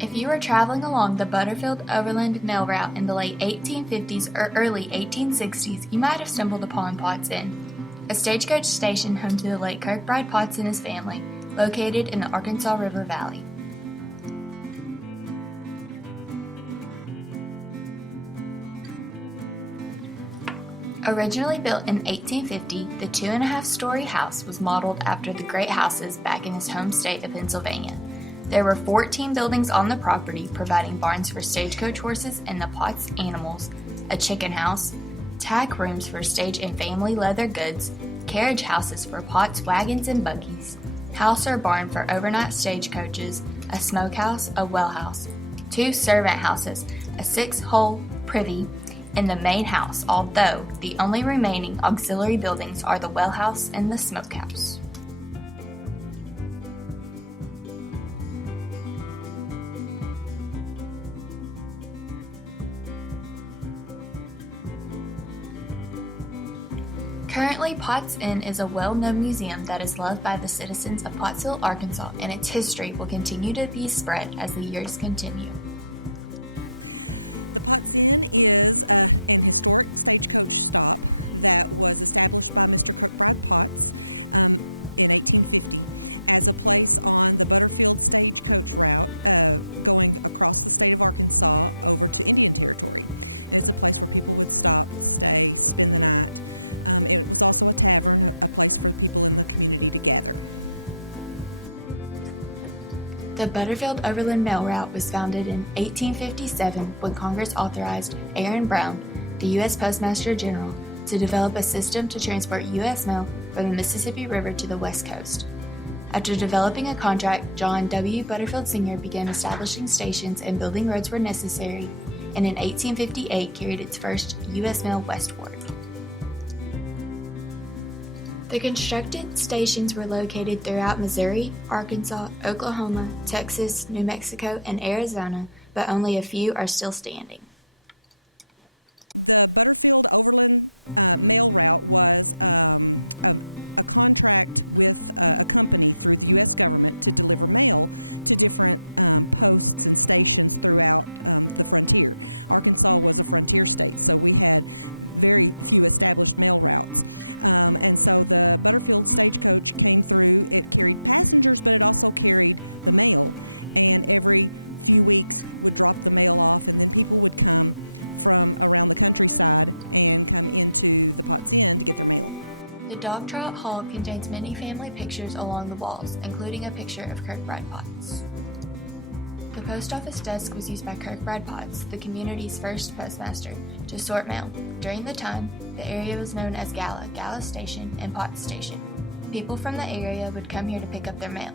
If you were traveling along the Butterfield Overland Mail Route in the late 1850s or early 1860s, you might have stumbled upon Potts Inn, a stagecoach station home to the late Kirkbride Potts and his family, located in the Arkansas River Valley. Originally built in 1850, the 2.5-story house was modeled after the great houses back in his home state of Pennsylvania. There were 14 buildings on the property, providing barns for stagecoach horses and the Potts animals, a chicken house, tack rooms for stage and family leather goods, carriage houses for Potts wagons and buggies, house or barn for overnight stagecoaches, a smokehouse, a well house, 2 servant houses, a 6-hole privy, and the main house, although the only remaining auxiliary buildings are the well house and the smokehouse. Currently, Potts Inn is a well-known museum that is loved by the citizens of Pottsville, Arkansas, and its history will continue to be spread as the years continue. The Potts Inn is an historic stagecoach stop that was established by Mr. Kirkbride Potts in 1850 as a place on the Butterfield stagecoach route going across the state of Arkansas over to Indian Territory. And it's a place where people would stop, stay, spend the night. It was also a tavern, a place for people in the community to gather. The Butterfield Overland Mail Route was founded in 1857 when Congress authorized Aaron Brown, the U.S. Postmaster General, to develop a system to transport U.S. mail from the Mississippi River to the West Coast. After developing a contract, John W. Butterfield Sr. began establishing stations and building roads where necessary, and in 1858 carried its first U.S. mail westward. The constructed stations were located throughout Missouri, Arkansas, Oklahoma, Texas, New Mexico, and Arizona, but only a few are still standing. The Butterfield Overland Mail Route was a contract with a company through the U.S. government to deliver mail to different posts and stations throughout the frontier. Arkansas was a frontier state, so we had very few established mail routes. And so the Butterfield stagecoach came through. It carried passengers, but it also carried the mail. And every few weeks would drop the mail off, and then people would come from around the countryside and come into the Potts Inn to get their mail. The Dog Trot Hall contains many family pictures along the walls, including a picture of Kirkbride Potts. The post office desk was used by Kirkbride Potts, the community's first postmaster, to sort mail. During the time, the area was known as Gala Station, and Potts Station. People from the area would come here to pick up their mail.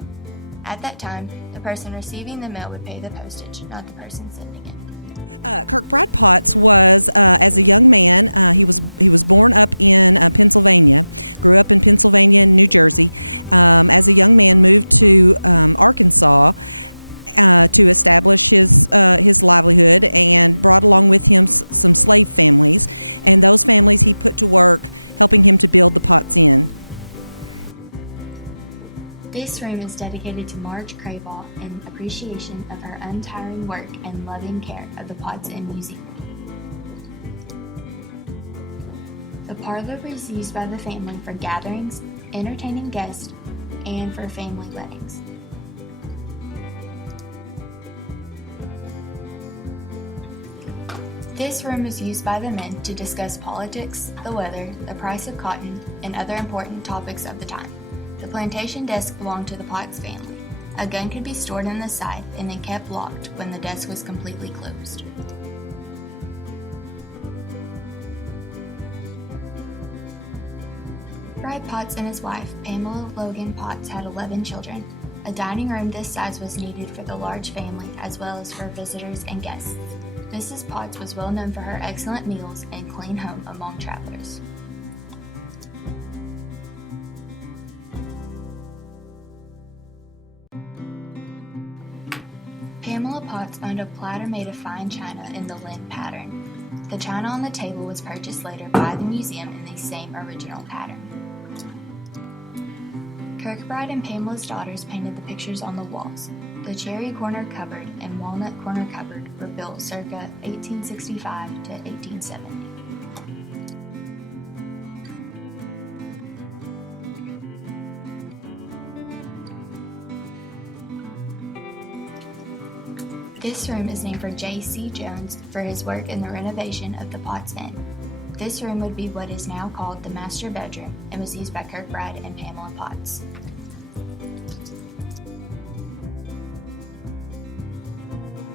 At that time, the person receiving the mail would pay the postage, not the person sending it. Kirkbride Potts was, as a young man, he was born up in Pennsylvania, grew up in Pennsylvania and New Jersey. As a young man, moved to Arkansas to establish his livelihood, and brought along with him some slave families, and those families he put to work helping him to build the Potts Inn. This room is dedicated to Marge Cravaw in appreciation of her untiring work and loving care of the Potts Inn Museum. The parlor was used by the family for gatherings, entertaining guests, and for family weddings. This room was used by the men to discuss politics, the weather, the price of cotton, and other important topics of the time. The plantation desk belonged to the Potts family. A gun could be stored in the side and then kept locked when the desk was completely closed. Bride Potts and his wife, Pamela Logan Potts, had 11 children. A dining room this size was needed for the large family as well as for visitors and guests. Mrs. Potts was well known for her excellent meals and clean home among travelers. Pamela Potts owned a platter made of fine china in the Lynn pattern. The china on the table was purchased later by the museum in the same original pattern. Kirkbride and Pamela's daughters painted the pictures on the walls. The cherry corner cupboard and walnut corner cupboard were built circa 1865 to 1870. This room is named for J.C. Jones for his work in the renovation of the Potts Inn. This room would be what is now called the master bedroom and was used by Kirkbride and Pamela Potts.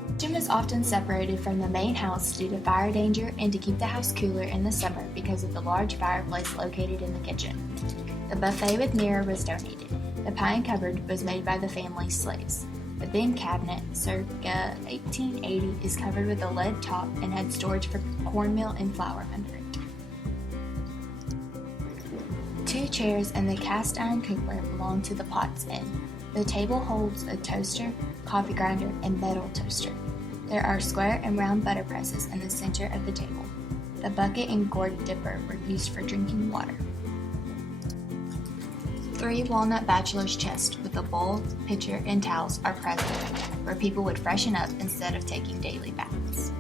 The kitchen was often separated from the main house due to fire danger and to keep the house cooler in the summer because of the large fireplace located in the kitchen. The buffet with mirror was donated. The pine cupboard was made by the family's slaves. The bin cabinet, circa 1880, is covered with a lead top and had storage for cornmeal and flour under it. 2 chairs and the cast iron cooker belong to the Potts Inn. The table holds a toaster, coffee grinder, and metal toaster. There are square and round butter presses in the center of the table. The bucket and gourd dipper were used for drinking water. 3 walnut bachelor's chests with a bowl, pitcher, and towels are present, where people would freshen up instead of taking daily baths.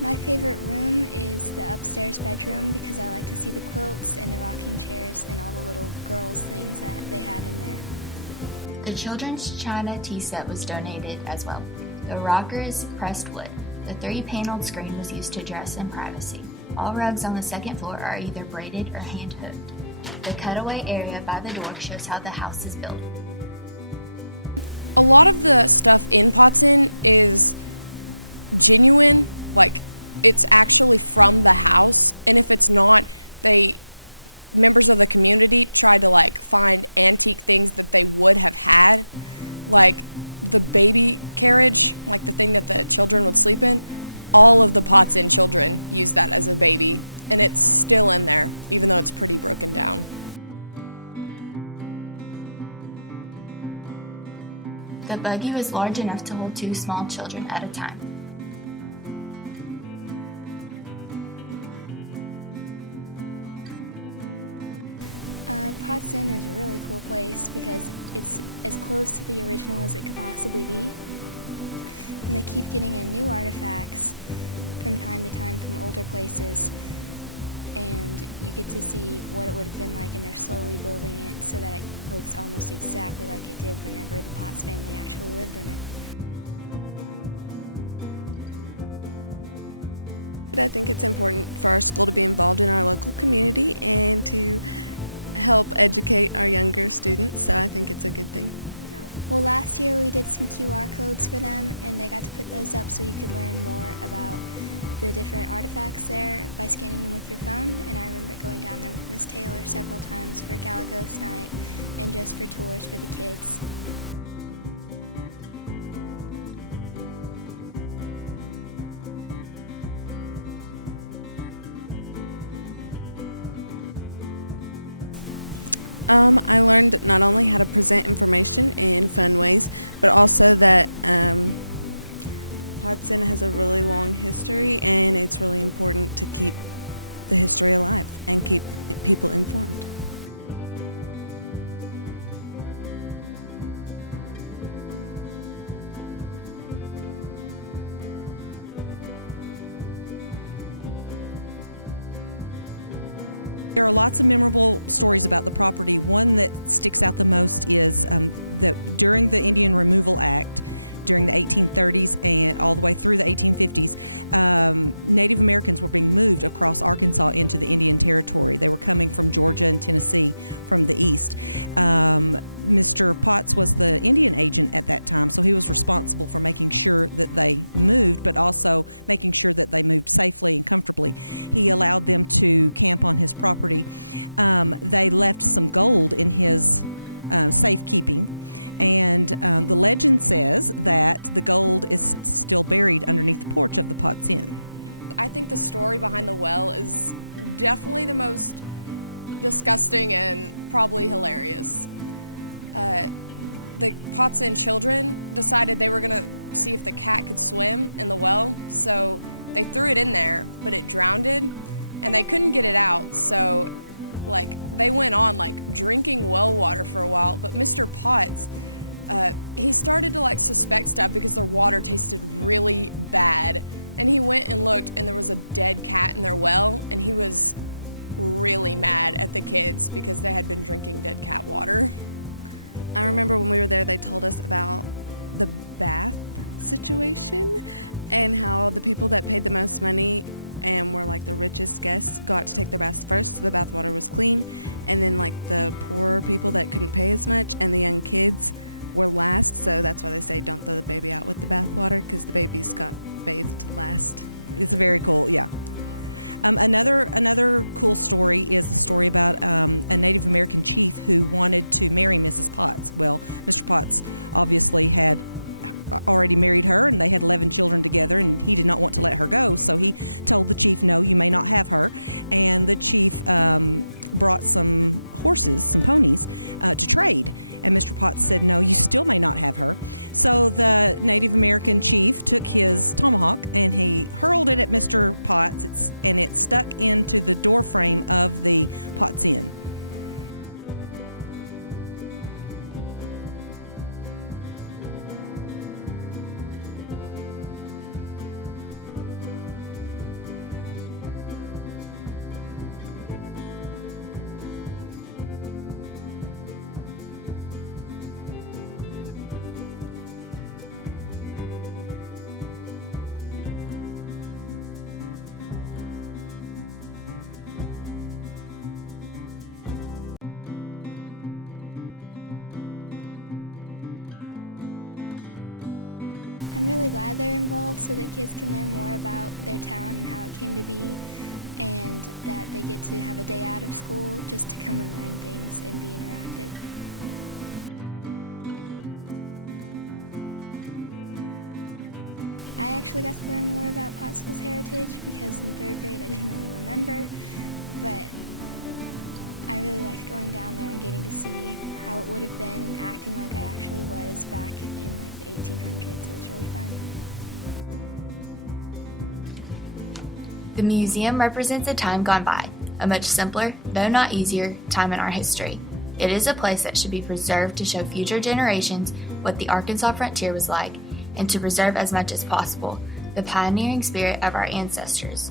My favorite room is the upstairs bedroom because I like to see the quilts and the rocking chairs and all the little girls' things that they had in there. The children's china tea set was donated as well. The rocker is pressed wood. The 3-paneled screen was used to dress in privacy. All rugs on the second floor are either braided or hand-hooked. The cutaway area by the door shows how the house is built. A lot of the stuff in Potts Inn is genuine, like it's actually from the house, and if it's not, members of the community try to find antique things that they would have had, like the baby carriage, like the thing that the children would sleep in. All of the Potts Inn children use that as a baby, and it's still in there, even though it's pretty broken down. The buggy was large enough to hold 2 small children at a time. Potts Inn is a really cool place because it's as close to the original as it could possibly be. And they keep getting in new artifacts from time to time from older places. And you get to see what it would have been like, and they're slowly building it so that it looks almost exactly like it did whenever the Potts family actually lived in it. I think it's important for our school to be involved in our local community and to help educate our younger students, so I think it's a good thing. Well, last year we did some QR codes for them, and they got to put those up so you could learn more about the different artifacts there by scanning them with your phone. And I remember going down there with Miss Taylor several times for Galagos night and just for tours for the kids. I learned not only how to present information in fun ways, but also that Potts Inn has a really long history, and it's really important to keep the history alive and keep people informed. There are lots of memorable stories about the property. One that sticks out the most is that during the Indian Removal Act, during the 1830s and all the way through the 1850s, Native Americans were being moved across Arkansas into the Indian Territory. They were coming from Georgia and Tennessee from the east. Mr. Potts was the Indian agent at that time, so he was responsible for making sure that they moved, but also making sure that they moved safely and comfortably. He allowed them to camp on his property. They left some gold in his safekeeping, and the legend says that the gold is still buried underneath the porch of the Potts Inn. I think the story behind the well is definitely the most disgusting and probably hilarious. The Potts Inn children decided they were going to see if the cat could swim in the well. So they threw it in there, but it drowned, and they couldn't get it out. So they went on drinking well water for a while. But Mr. Potts, he started to suspect stuff because their water tasted really bad. And he went and looked, and there was a dead cat in their well, and he was really mad at the kids because they had been drinking dead cat water. I remember when we were there, they told us about the bath situation and how the people that paid the most money and were the richest guests got to take their baths first, so the bath water was clean, and then the poorer people that couldn't pay as much and the young kids were last. So that's why they say don't throw the baby out with the bath water, because the babies got bathed last. It's very cool, yeah. Another cool story is the story about a Native American chief who wanted to marry Mrs. Potts. Well, Mr. Potts obviously had already married her, and they had 11 children together, and he did not want to let her go, so he told the chief, no, you may not have her. And the chief brought some horses, some ponies, to trade. And Mr. Potts said, no, you still may not have her. So the Native American chief took his tomahawk and he hurled it at Mr. Potts, and it stuck into the door frame of the Potts Inn. I'm really glad they're involved so that kids can learn more about their town and how it came to be, and that they get to have a day out of school just to come and learn things and be interactive. I actually got to learn more about Pottsville's heritage because in 3rd grade I didn't really remember, but I really liked going down there and getting to see how it would have been and acting like I actually was back in the 1800s. It was really fun. The museum represents a time gone by, a much simpler, though not easier, time in our history. It is a place that should be preserved to show future generations what the Arkansas frontier was like, and to preserve as much as possible the pioneering spirit of our ancestors.